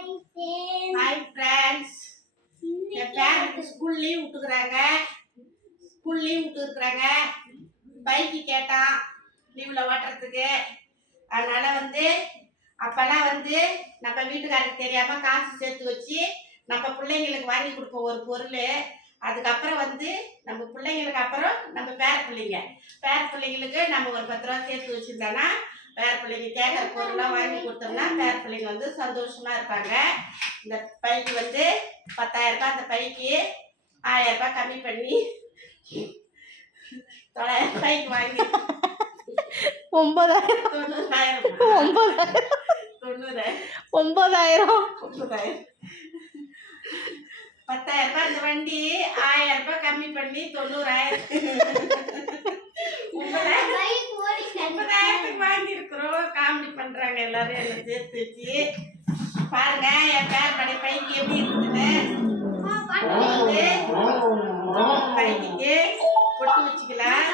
Hi friends. என் பேரனுக்கு school leave விட்டுக்கிறாங்க. Bike கேட்டான் லீவில் ஓட்டுறதுக்கு. அதனால அப்பெல்லாம் நம்ம வீட்டுக்காரருக்கு தெரியாமல் காசு சேர்த்து வச்சு நம்ம பிள்ளைங்களுக்கு வாங்கி கொடுப்போம் ஒரு பொருள். அதுக்கப்புறம் நம்ம பிள்ளைங்களுக்கு அப்புறம் நம்ம பேர பிள்ளைங்களுக்கு நம்ம ஒரு 10 ரூபா சேர்த்து வச்சுருந்தோன்னா பேர பிள்ளைங்க கேட்குற பொருளாக வாங்கி கொடுத்தோம்னா பேர பிள்ளைங்க சந்தோஷமாக இருப்பாங்க. இந்த பைக்கு 10,000 ரூபாய். அந்த பைக்கு 1000 ரூபாய் கம்மி பண்ணி 9,000 ரூபாய்க்கு வாங்கி 9,000 10,000 ரூபாய். இந்த வண்டி 1000 ரூபாய் கம்மி பண்ணி 90,000 வாங்கியிருக்கிறோம். காமெடி பண்றாங்க எல்லாரும் என்ன சேர்த்து வச்சு. பாருங்க என் பேரனுடைய பைக்கு எப்படி இருக்குதுன்னு. பைக்கு பொட்டு வச்சுக்கலாம்.